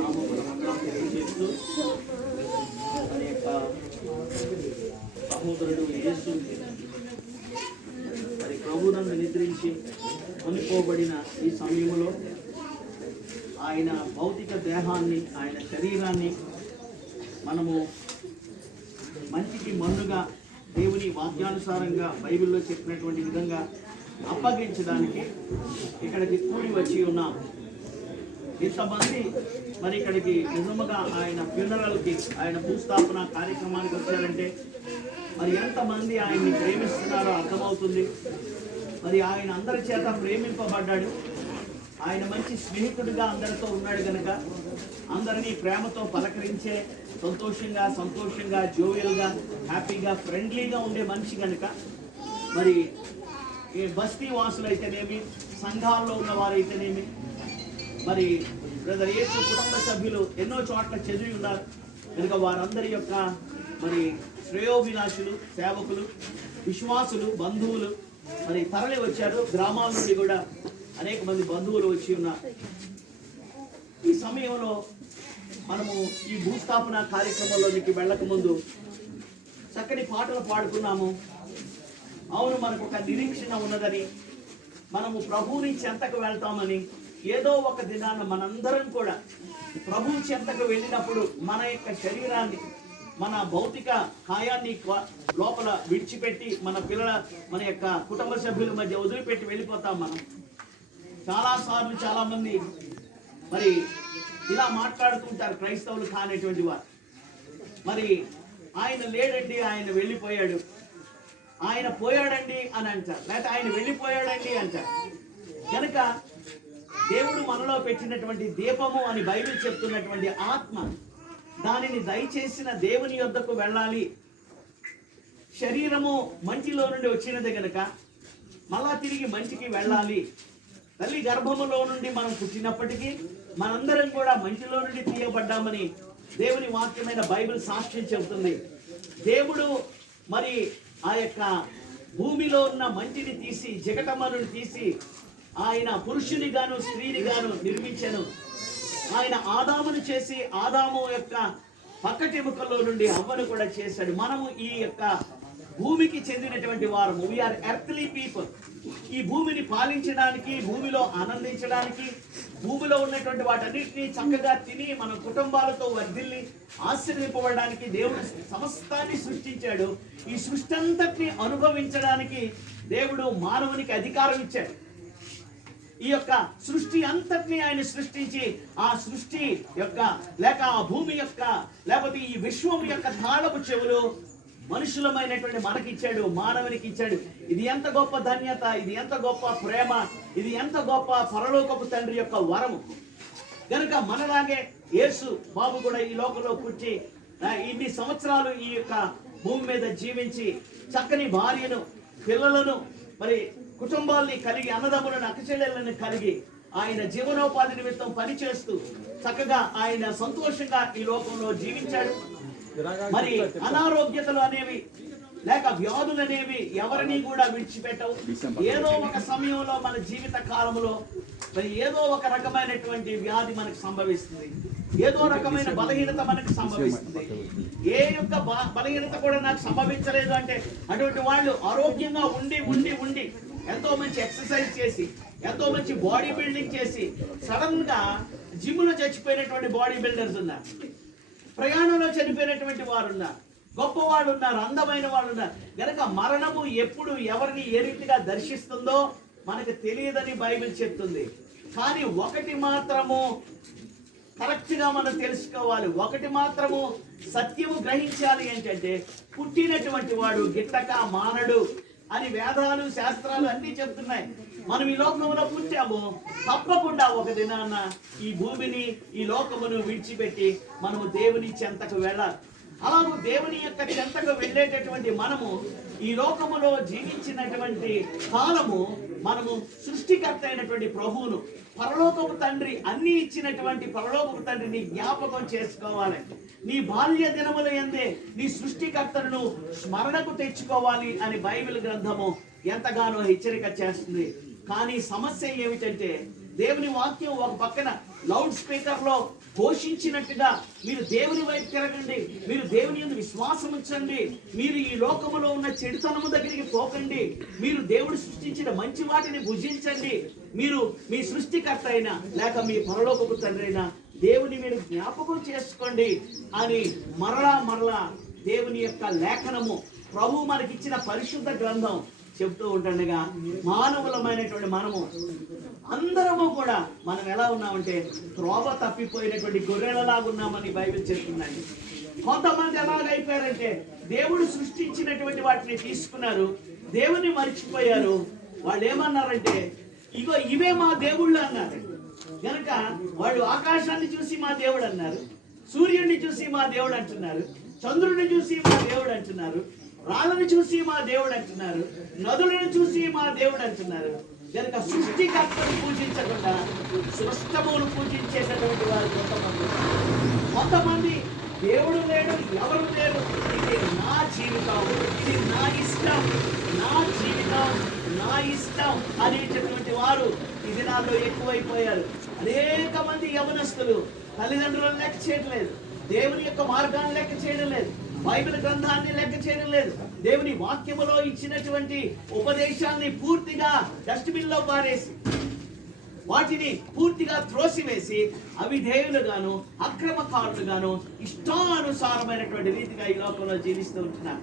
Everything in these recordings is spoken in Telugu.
నామం తెలియజేస్తూ అనే సహోదరుడు యేసు మరి ప్రభువునందు నిద్రించి కొనిపోబడిన ఈ సమయంలో ఆయన భౌతిక దేహాన్ని, ఆయన శరీరాన్ని మనము మంచికి మన్నుగా దేవుని వాక్యానుసారంగా బైబిల్లో చెప్పినటువంటి విధంగా అప్పగించడానికి ఇక్కడికి కూడి వచ్చి ఉన్నాం. ఇంతమంది మరి ఇక్కడికి నిజముగా ఆయన ఫ్యూనరల్కి, ఆయన భూస్థాపన కార్యక్రమానికి వచ్చారంటే మరి ఎంతమంది ఆయన్ని ప్రేమిస్తున్నారో అర్థమవుతుంది. మరి ఆయన అందరి చేత ప్రేమింపబడ్డాడు. ఆయన మంచి స్నేహితుడిగా అందరితో ఉన్నాడు కనుక అందరినీ ప్రేమతో పలకరించే, సంతోషంగా జోవియల్గా, హ్యాపీగా, ఫ్రెండ్లీగా ఉండే మనిషి కనుక మరి ఈ బస్తీ వాసులు అయితేనేమి, సంఘాల్లో ఉన్న వారైతేనేమి, మరి బ్రదర్ యేసు కుటుంబ సభ్యులు ఎన్నో చోట్ల చదివి ఉన్నారు కనుక వారందరి యొక్క మరి శ్రేయోభిలాషులు, సేవకులు, విశ్వాసులు, బంధువులు మరి తరలి వచ్చారు. గ్రామాల నుండి కూడా అనేక మంది బంధువులు వచ్చి ఉన్నారు. ఈ సమయంలో మనము ఈ భూస్థాపన కార్యక్రమంలోనికి వెళ్ళకముందు చక్కని పాటలు పాడుకున్నాము. అవును, మనకు ఒక నిరీక్షణ ఉన్నదని, మనము ప్రభువుని చెంతకు వెళ్తామని. ఏదో ఒక దినాన మనందరం కూడా ప్రభువు చెంతకు వెళ్ళినప్పుడు మన యొక్క శరీరాన్ని, మన భౌతిక కాయాన్ని లోపల విడిచిపెట్టి మన యొక్క కుటుంబ సభ్యుల మధ్య వదిలిపెట్టి వెళ్ళిపోతాం. మనం చాలాసార్లు చాలామంది మరి ఇలా మాట్లాడుతుంటారు, క్రైస్తవులు కానిటువంటి వారు. మరి ఆయన లేడండి, ఆయన వెళ్ళిపోయాడు, ఆయన పోయాడండి అని అంటారు, లేకపోతే ఆయన వెళ్ళిపోయాడండి అంటారు. కనుక దేవుడు మనలో పెట్టినటువంటి దీపము అని బైబిల్ చెప్తున్నటువంటి ఆత్మ, దానిని దయచేసిన దేవుని యొద్దకు వెళ్ళాలి. శరీరము మంచిలో నుండి వచ్చినది కనుక మళ్ళా తిరిగి మంచికి వెళ్ళాలి. తల్లి గర్భములో నుండి మనం పుట్టినప్పటికీ మనందరం కూడా మంచిలో నుండి తీయబడ్డామని దేవుని వాక్యమైన బైబిల్ సాక్ష్యం చెబుతుంది. దేవుడు మరి ఆ యొక్క భూమిలో ఉన్న మంచిని తీసి, జగటమ్మను తీసి ఆయన పురుషుని గాను స్త్రీని గాను నిర్మించెను. ఆయన ఆదామును చేసి ఆదాము యొక్క పక్కటెముకల్లో నుండి అవ్వను కూడా చేశాడు. మనము ఈ యొక్క భూమికి చెందినటువంటి వారము. We are earthly people. ఈ భూమిని పాలించడానికి, భూమిలో ఆనందించడానికి, భూమిలో ఉన్నటువంటి వాటన్నిటినీ చక్కగా తిని మన కుటుంబాలతో వర్ధిల్లి ఆశీర్వదింపబడడానికి దేవుడు సమస్తాన్ని సృష్టించాడు. ఈ సృష్టి అంతటిని అనుభవించడానికి దేవుడు మానవునికి అధికారం ఇచ్చాడు. ఈ యొక్క సృష్టి అంతటిని ఆయన సృష్టించి ఆ సృష్టి యొక్క లేక ఆ భూమి యొక్క లేకపోతే ఈ విశ్వం యొక్క తాళపు చెవులు మనుషులమైనటువంటి మనకిచ్చాడు, మానవునికి ఇచ్చాడు. ఇది ఎంత గొప్ప ధన్యత, ఇది ఎంత గొప్ప ప్రేమ, ఇది ఎంత గొప్ప పరలోకపు తండ్రి యొక్క వరము. కనుక మనలాగే యేసు బాబు కూడా ఈ లోకంలో పుట్టి ఇన్ని సంవత్సరాలు ఈ యొక్క భూమి మీద జీవించి చక్కని భార్యను, పిల్లలను, మరి కుటుంబాల్ని కలిగి, అన్నదమ్ములను, అక్కచెల్లెలను కలిగి ఆయన జీవనోపాధి నిమిత్తం పనిచేస్తూ చక్కగా ఆయన సంతోషంగా ఈ లోకంలో జీవించాడు. మరి అనారోగ్యతలు అనేవి లేక వ్యాధులు అనేవి ఎవరిని కూడా విడిచిపెట్టవు. ఏదో ఒక సమయంలో మన జీవిత కాలంలో మరి ఏదో ఒక రకమైనటువంటి వ్యాధి మనకు సంభవిస్తుంది, ఏదో రకమైన బలహీనత మనకు సంభవిస్తుంది. ఏ యొక్క బలహీనత కూడా నాకు సంభవించలేదు అంటే అటువంటి వాళ్ళు ఆరోగ్యంగా ఉండి ఉండి ఉండి ఎంతో మంచి ఎక్సర్సైజ్ చేసి, ఎంతో మంచి బాడీ బిల్డింగ్ చేసి సడన్ గా జిమ్ లో చచ్చిపోయినటువంటి బాడీ బిల్డర్స్ ఉన్నారు, ప్రయాణంలో చనిపోయినటువంటి వారు ఉన్నారు, గొప్ప వాళ్ళు ఉన్నారు, అందమైన వాళ్ళు ఉన్నారు. కనుక మరణము ఎప్పుడు ఎవరిని ఏ రీతిగా దర్శిస్తుందో మనకు తెలియదని బైబిల్ చెప్తుంది. కానీ ఒకటి మాత్రము కరెక్ట్గా మనం తెలుసుకోవాలి, ఒకటి మాత్రము సత్యము గ్రహించాలి ఏంటంటే పుట్టినటువంటి వాడు గిట్టక మానడు అని వేదాలు, శాస్త్రాలు అన్నీ చెప్తున్నాయి. మనం ఈ లోకంలో పుట్టాము, తప్పకుండా ఒక దినాన ఈ భూమిని, ఈ లోకమును విడిచిపెట్టి మనము దేవుని చెంతకు వెళ్ళాలి. అలాగే దేవుని యొక్క చెంతకు వెళ్ళేటటువంటి మనము ఈ లోకములో జీవించినటువంటి కాలము మనము సృష్టికర్త అయినటువంటి ప్రభువును, పరలోకపు తండ్రి అన్ని ఇచ్చినటువంటి పరలోకపు తండ్రిని జ్ఞాపకం చేసుకోవాలి. నీ బాల్య దినముల యందే నీ సృష్టికర్తను స్మరణకు తెచ్చుకోవాలి అని బైబిల్ గ్రంథము ఎంతగానో హెచ్చరిక చేస్తుంది. కానీ సమస్య ఏమిటంటే దేవుని వాక్యం ఒక పక్కన లౌడ్ స్పీకర్లో పోషించినట్టుగా మీరు దేవుని వైపు తిరగండి, మీరు దేవుని యందు విశ్వాసం ఉంచండి, మీరు ఈ లోకములో ఉన్న చెడుతనము దగ్గరికి పోకండి, మీరు దేవుడు సృష్టించిన మంచి వాటిని భుజించండి, మీరు మీ సృష్టికర్త అయినా లేక మీ పరలోకపు తండ్రి అయినా దేవుని మీరు జ్ఞాపకం చేసుకోండి అని మరలా దేవుని యొక్క లేఖనము, ప్రభు మనకిచ్చిన పరిశుద్ధ గ్రంథం చెప్తూ ఉంటుండగా మానవులమైనటువంటి మనము అందరము కూడా మనం ఎలా ఉన్నామంటే త్రోవ తప్పిపోయినటువంటి గొర్రెలలాగా ఉన్నామని బైబిల్ చెప్తుందండి. కొంతమంది ఎలాగైపోయారంటే దేవుడు సృష్టించినటువంటి వాటిని తీసుకున్నారు, దేవుని మర్చిపోయారు. వాళ్ళు ఏమన్నారంటే ఇగో ఇవే మా దేవుళ్ళు అన్నారు. కనుక వాళ్ళు ఆకాశాన్ని చూసి మా దేవుడు అన్నారు, సూర్యుడిని చూసి మా దేవుడు అంటున్నారు, చంద్రుడిని చూసి మా దేవుడు అంటున్నారు, రాళ్ళను చూసి మా దేవుడు అంటున్నారు, నదులను చూసి మా దేవుడు అంటున్నారు. కనుక సృష్టికర్తను పూజించకుండా సృష్టమును పూజించేటటువంటి వారు కొంతమంది దేవుడు లేడు, ఎవరు లేరు, ఇది నా జీవితం, ఇది నా ఇష్టం, నా జీవితం, నా ఇష్టం అనేటటువంటి వారు ఈ దినాల్లో ఎక్కువైపోయారు. అనేక మంది యవనస్తులు తల్లిదండ్రులను లెక్క చేయడం లేదు, దేవుని యొక్క మార్గాన్ని లెక్క చేయడం లేదు, బైబిల్ గ్రంథాన్ని లెక్క చేయడం లేదు, దేవుని వాక్యములో ఇచ్చినటువంటి ఉపదేశాన్ని పూర్తిగా డస్ట్బిన్ లో పారేసి వాటిని పూర్తిగా త్రోసివేసి అవిధేయులుగాను అక్రమకారులుగాను ఇష్టానుసారమైనటువంటి రీతిగా ఈ లోకంలో జీవిస్తూ ఉంటున్నారు.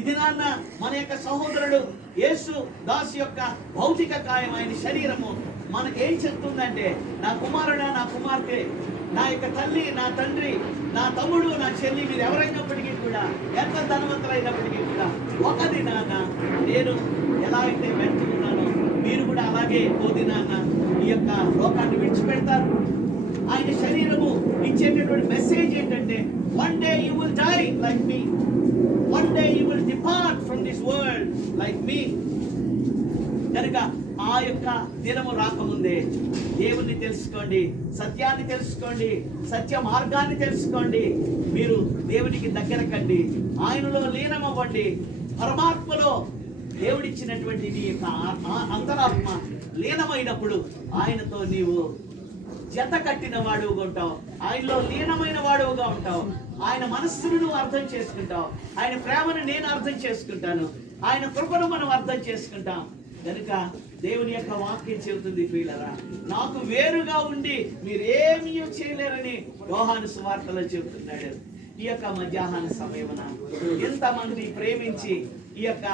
ఇది నాన్న మన యొక్క సహోదరుడు యేసు దాసు యొక్క భౌతిక కాయమైన శరీరము మనకేం చెప్తుందంటే, నా కుమారుడా, నా కుమార్తె, నా యొక్క తల్లి, నా తండ్రి, నా తమ్ముడు, నా చెల్లి, మీరు ఎవరైనప్పటికీ కూడా, ఎంత ధనవంతులైనప్పటికీ కూడా ఒక దినాన నేను ఎలా అయితే వెళ్తున్నానో మీరు కూడా అలాగే ఓ దినాన ఈ యొక్క లోకాన్ని విడిచిపెడతారు. ఆయన శరీరము ఇచ్చేటటువంటి మెసేజ్ ఏంటంటే, one day you will die like me, one day you will depart from this world like me. కనుక ఆ యొక్క దినము రాకముందే దేవుణ్ణి తెలుసుకోండి, సత్యాన్ని తెలుసుకోండి, సత్య మార్గాన్ని తెలుసుకోండి, మీరు దేవునికి దగ్గర కండి, ఆయనలో లీనమవ్వండి. పరమాత్మలో దేవుడిచ్చినటువంటి నీ యొక్క అంతరాత్మ లీనమైనప్పుడు ఆయనతో నీవు జత కట్టిన వాడుగా ఉంటావు, ఆయనలో లీనమైన వాడుగా ఉంటావు, ఆయన మనస్సును నువ్వు అర్థం చేసుకుంటావు, ఆయన ప్రేమను నేను అర్థం చేసుకుంటాను, ఆయన కృపను మనం అర్థం చేసుకుంటాం. కనుక దేవుని యొక్క వాక్యం చెబుతుంది, ప్రియులారా, నాకు వేరుగా ఉండి మీరేమీ చేయలేరని యోహాను సువార్తలో చెబుతున్నాడు. ఈ యొక్క మధ్యాహ్న సమయమున ఎంతమంది ప్రేమించి ఈ యొక్క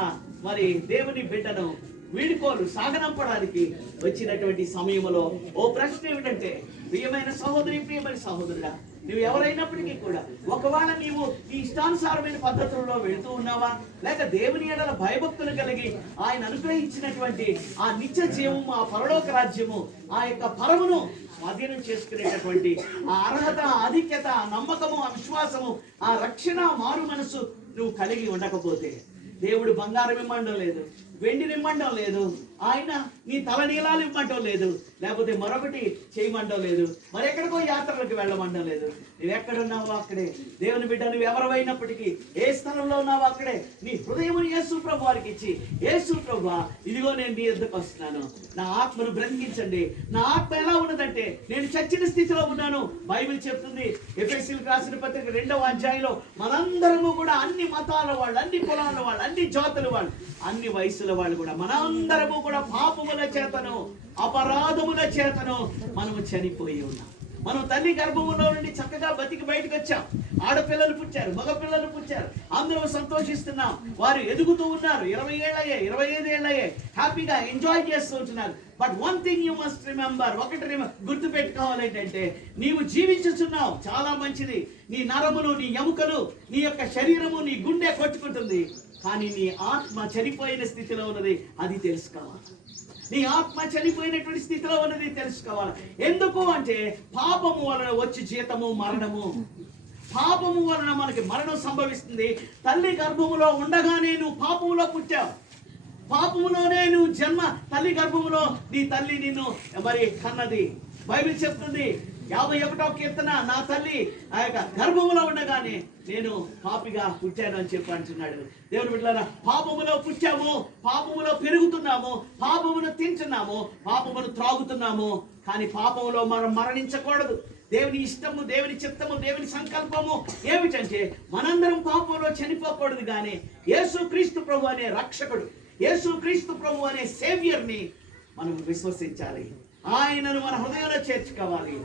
మరి దేవుని బిడ్డను వీడుకోలు సాగనంపడానికి వచ్చినటువంటి సమయంలో ఓ ప్రశ్న ఏమిటంటే, ప్రియమైన సహోదరి, ప్రియమైన సహోదరుడా, నువ్వు ఎవరైనప్పటికీ కూడా ఒకవేళ నీవు ఈ ఇష్టానుసారమైన పద్ధతుల్లో వెళుతూ ఉన్నావా, లేక దేవుని ఎడల భయభక్తులు కలిగి ఆయన అనుగ్రహించినటువంటి ఆ నిత్య జీవము, ఆ పరలోక రాజ్యము, ఆ యొక్క పరమును స్వాధీనం చేసుకునేటటువంటి ఆ అర్హత, ఆధిక్యత, ఆ నమ్మకము, ఆ విశ్వాసము, ఆ రక్షణ, మారు మనసు నువ్వు కలిగి ఉండకపోతే, దేవుడు బంగారం ఇమ్మండం లేదు, వెండిని ఇమ్మండం లేదు, ఆయన నీ తల నీలాలు ఇవ్వమంటం లేదు, లేకపోతే మరొకటి చేయమంటం లేదు, మరెక్కడికో యాత్రలకు వెళ్ళమంటం లేదు. నువ్వు ఎక్కడున్నావో అక్కడే, దేవుని బిడ్డ నువ్వు ఎవరైనప్పటికీ ఏ స్థలంలో ఉన్నావో అక్కడే నీ హృదయమును యేసు ప్రభు వారికి ఇచ్చి, యేసు ప్రభు ఇదిగో నేను నీ ఎద్దకు వస్తున్నాను, నా ఆత్మను బ్రతికించండి. నా ఆత్మ ఎలా ఉన్నదంటే నేను చచ్చిన స్థితిలో ఉన్నాను. బైబిల్ చెప్తుంది, ఎఫెసీయులకు రాసిన పత్రిక 2వ అధ్యాయంలో మనందరము కూడా అన్ని మతాల వాళ్ళు, అన్ని కులాల వాళ్ళు, అన్ని జాతుల వాళ్ళు, అన్ని వయసుల వాళ్ళు కూడా మనందరము కూడా పాపముల చేతను, అపరాధముల చేతను మనము చనిపోయి ఉన్నాం. మనం తల్లి గర్భములో నుండి చక్కగా బతికి బయటకు వచ్చాం. ఆడపిల్లలు పుట్టారు, మగపిల్లలు పుట్టారు, అందరూ సంతోషిస్తున్నాం. వారు ఎదుగుతూ ఉన్నారు, 20 ఏళ్ళయ్యే, 25 ఏళ్ళయ్యే, హ్యాపీగా ఎంజాయ్ చేస్తూ ఉంటున్నారు. But one thing you must remember, ఒకటి గుర్తు పెట్టుకోవాలి ఏంటంటే, నీవు జీవించుతున్నావు, చాలా మంచిది. నీ నరములు, నీ ఎముకలు, నీ యొక్క శరీరము, నీ గుండె కొట్టుకుంటుంది, కానీ నీ ఆత్మ చనిపోయిన స్థితిలో ఉన్నది, అది తెలుసుకోవాలి. నీ ఆత్మ చనిపోయినటువంటి స్థితిలో ఉన్నది తెలుసుకోవాలి. ఎందుకు అంటే పాపము వలన వచ్చి జీతము మరణము. పాపము వలన మనకి మరణం సంభవిస్తుంది. తల్లి గర్భములో ఉండగానే నువ్వు పాపములో పుట్టావు, పాపములోనే నువ్వు జన్మ, తల్లి గర్భములో నీ తల్లి నిన్ను మరి కన్నది. బైబిల్ చెప్తుంది 51వ కీర్తన, నా తల్లి ఆ యొక్క గర్భములో ఉండగానే నేను పాపిగా పుట్టాను అని చెప్పి అంటున్నాడు. దేవుని బిడ్డలారా, పాపములో పుట్టాము, పాపములో పెరుగుతున్నాము, పాపమును తింటున్నాము, పాపమును త్రాగుతున్నాము, కానీ పాపములో మనం మరణించకూడదు. దేవుని ఇష్టము, దేవుని చిత్తము, దేవుని సంకల్పము ఏమిటంటే మనందరం పాపంలో చనిపోకూడదు, కానీ యేసుక్రీస్తు ప్రభు అనే రక్షకుడు, యేసుక్రీస్తు ప్రభు అనే సేవియర్ని మనం విశ్వసించాలి. ఆయనను మన హృదయంలో చేర్చుకోవాలి.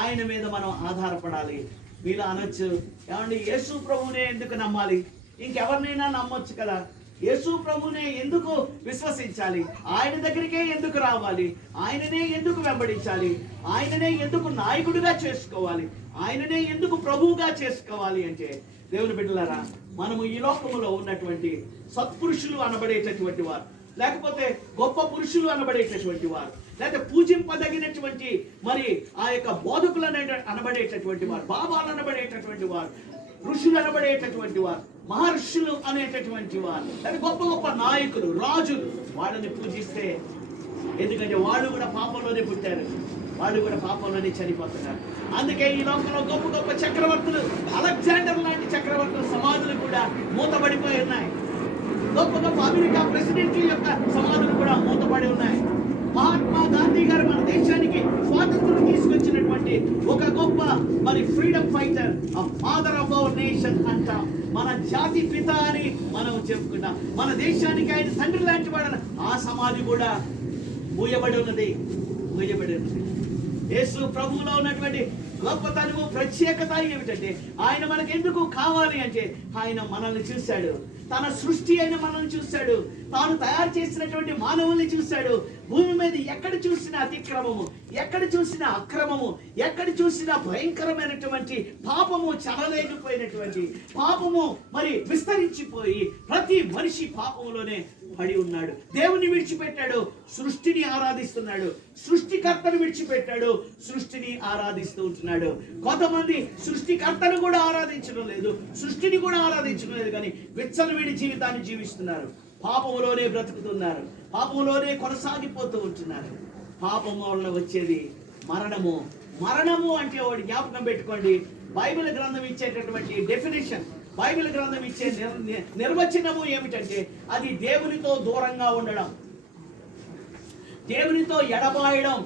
ఆయన మీద మనం ఆధారపడాలి. మీరు అనొచ్చు, ఏమండి యేసు ప్రభువునే ఎందుకు నమ్మాలి? ఇంకెవరినైనా నమ్మొచ్చు కదా. యేసు ప్రభువునే ఎందుకు విశ్వసించాలి? ఆయన దగ్గరికే ఎందుకు రావాలి? ఆయననే ఎందుకు వెంబడించాలి? ఆయననే ఎందుకు నాయకుడిగా చేసుకోవాలి? ఆయననే ఎందుకు ప్రభువుగా చేసుకోవాలి అంటే, దేవుని బిడ్డలారా, మనము ఈ లోకములో ఉన్నటువంటి సత్పురుషులు అనబడేటటువంటి వారు, లేకపోతే గొప్ప పురుషులు అనబడేటటువంటి వారు, లేకపోతే పూజింపదగినటువంటి మరి ఆ యొక్క బోధకులు అనబడేటటువంటి వారు, బాబాలు అనబడేటటువంటి వారు, ఋషులు అనబడేటటువంటి వారు, మహర్షులు అనేటటువంటి వారు, లేదా గొప్ప గొప్ప నాయకులు, రాజులు, వాళ్ళని పూజిస్తే, ఎందుకంటే వాళ్ళు కూడా పాపంలోనే పుట్టారు, వాళ్ళు కూడా పాపంలోనే చనిపోతున్నారు. అందుకే ఈ లోకంలో గొప్ప గొప్ప చక్రవర్తులు, అలెగ్జాండర్ లాంటి చక్రవర్తుల సమాధులు కూడా మూతపడిపోయి ఉన్నాయి. గొప్ప గొప్ప అమెరికా ప్రెసిడెంట్ యొక్క సమాధులు కూడా మూతపడి ఉన్నాయి. మహాత్మా గాంధీ గారు మన దేశానికి స్వాతంత్రం తీసుకొచ్చినటువంటి ఒక గొప్ప మరి ఫ్రీడమ్ ఫైటర్, ఆ ఫాదర్ ఆఫ్ అవర్ నేషన్ అంటాం. మన జాతి పిత అని మనం చెప్పుకున్నాం. మన దేశానికి ఆయన తండ్రి లాంటి వాడని ఆ సమాధి కూడా మూయబడి ఉన్నది. యేసు ప్రభువులో ఉన్నటువంటి గొప్పతనము, ప్రత్యేకత ఏమిటంటే, ఆయన మనకెందుకు కావాలి అంటే, ఆయన మనల్ని చూశాడు, తన సృష్టి అయిన మనల్ని చూశాడు, తాను తయారు చేసినటువంటి మానవుల్ని చూశాడు. భూమి మీద ఎక్కడ చూసినా అతిక్రమము, ఎక్కడ చూసినా అక్రమము, ఎక్కడ చూసినా భయంకరమైనటువంటి పాపము, చలలేకపోయినటువంటి పాపము మరి విస్తరించిపోయి ప్రతి మనిషి పాపములోనే పడి ఉన్నాడు. దేవుని విడిచిపెట్టాడు, సృష్టిని ఆరాధిస్తున్నాడు. సృష్టికర్తను విడిచిపెట్టాడు, సృష్టిని ఆరాధిస్తూ ఉంటున్నాడు. కొంతమంది సృష్టికర్తను కూడా ఆరాధించడం లేదు, సృష్టిని కూడా ఆరాధించడం లేదు, కానీ విచ్చలవిడి జీవితాన్ని జీవిస్తున్నారు. పాపములోనే బ్రతుకుతున్నారు, పాపములోనే కొనసాగిపోతూ ఉంటున్నారు. పాపము వల్ల వచ్చేది మరణము. మరణము అంటే ఒకటి జ్ఞాపకం పెట్టుకోండి. బైబిల్ గ్రంథం ఇచ్చేటటువంటి డెఫినేషన్, బైబిల్ గ్రంథం ఇచ్చే నిర్వచనము ఏమిటంటే, అది దేవునితో దూరంగా ఉండడం, దేవునితో ఎడబాయడం.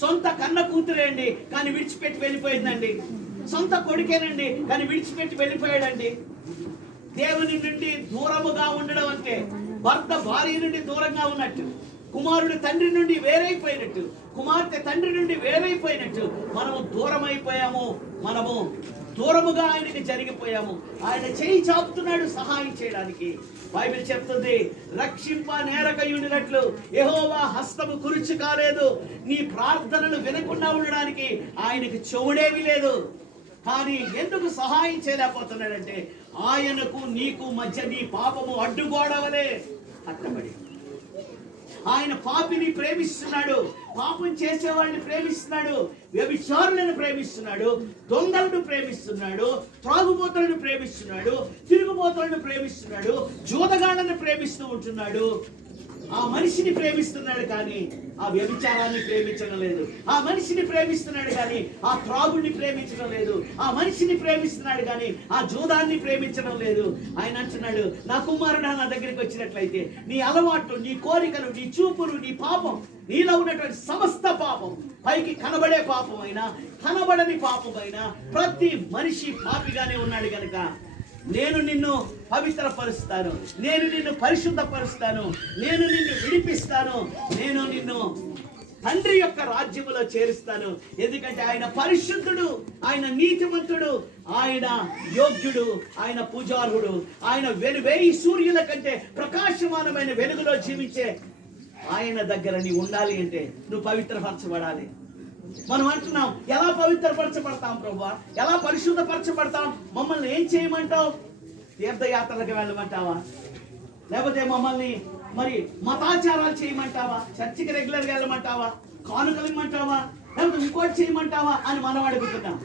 సొంత కన్న కూతురేండి కానీ విడిచిపెట్టి వెళ్ళిపోయిందండి, సొంత కొడుకేనండి కానీ విడిచిపెట్టి వెళ్ళిపోయాడండి. దేవుని నుండి దూరముగా ఉండడం అంటే భర్త భార్య నుండి దూరంగా ఉన్నట్టు, కుమారుడు తండ్రి నుండి వేరైపోయినట్టు, కుమార్తె తండ్రి నుండి వేరైపోయినట్టు మనము దూరం అయిపోయాము. మనము దూరముగా ఆయనకి జరిగిపోయాము. ఆయన చేయి చాపుతున్నాడు సహాయం చేయడానికి. బైబిల్ చెప్తుంది, రక్షింప నేరకయుండినట్లు యెహోవా హస్తము కురుచు కాలేదు. నీ ప్రార్థనలు వినకుండా ఉండడానికి ఆయనకి చెవుడేవి లేదు. కానీ ఎందుకు సహాయం చేయలేకపోతున్నాడంటే, ఆయనకు నీకు మధ్య నీ పాపము అడ్డుగోడవలే కట్టబడి. ఆయన పాపిని ప్రేమిస్తున్నాడు, పాపం చేసేవాడిని ప్రేమిస్తున్నాడు, వ్యభిచారులను ప్రేమిస్తున్నాడు, దొంగలను ప్రేమిస్తున్నాడు, త్రాగుబోతులను ప్రేమిస్తున్నాడు, తిరుగుబోతులను ప్రేమిస్తున్నాడు, జూదగాళ్ళను ప్రేమిస్తూ ఉంటున్నాడు. ఆ మనిషిని ప్రేమిస్తున్నాడు కానీ ఆ వ్యభిచారాన్ని ప్రేమించడం లేదు. ఆ మనిషిని ప్రేమిస్తున్నాడు కానీ ఆ త్రాగుడిని ప్రేమించడం లేదు. ఆ మనిషిని ప్రేమిస్తున్నాడు కానీ ఆ జూదాన్ని ప్రేమించడం లేదు. ఆయన అంటున్నాడు, నా కుమారుడు నా దగ్గరికి వచ్చినట్లయితే నీ అలవాట్లు, నీ కోరికలు, నీ చూపులు, నీ పాపం, నీలో ఉన్నటువంటి సమస్త పాపం, పైకి కనబడే పాపమైనా కనబడని పాపమైనా ప్రతి మనిషి పాపిగానే ఉన్నాడు కనుక నేను నిన్ను పవిత్రపరుస్తాను, నేను నిన్ను పరిశుద్ధపరుస్తాను, నేను నిన్ను విడిపిస్తాను, నేను నిన్ను తండ్రి యొక్క రాజ్యములో చేరుస్తాను. ఎందుకంటే ఆయన పరిశుద్ధుడు, ఆయన నీతిమంతుడు, ఆయన యోగ్యుడు, ఆయన పూజార్హుడు. ఆయన వేయి సూర్యుల కంటే ప్రకాశమానమైన వెలుగులో జీవించే ఆయన దగ్గర నీ ఉండాలి అంటే నువ్వు పవిత్రపరచబడాలి. మనం అంటున్నాం, ఎలా పవిత్రపరచబడతాం ప్రభువా, ఎలా పరిశుద్ధపరచబడతాం? మమ్మల్ని ఏం చేయమంటావు? తీర్థయాత్రలకు వెళ్ళమంటావా? లేకపోతే మమ్మల్ని మరి మతాచారాలు చేయమంటావా? చర్చికి రెగ్యులర్గా వెళ్ళమంటావా? కానుకలు ఇమ్మంటావా? లేకపోతే ఇంకోటి చేయమంటావా అని మనం అడుగుతున్నాం.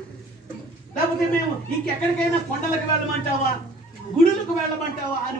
లేకపోతే మేము ఇంకెక్కడికైనా కొండలకు వెళ్ళమంటావా, గుడులకు వెళ్ళమంటావా అని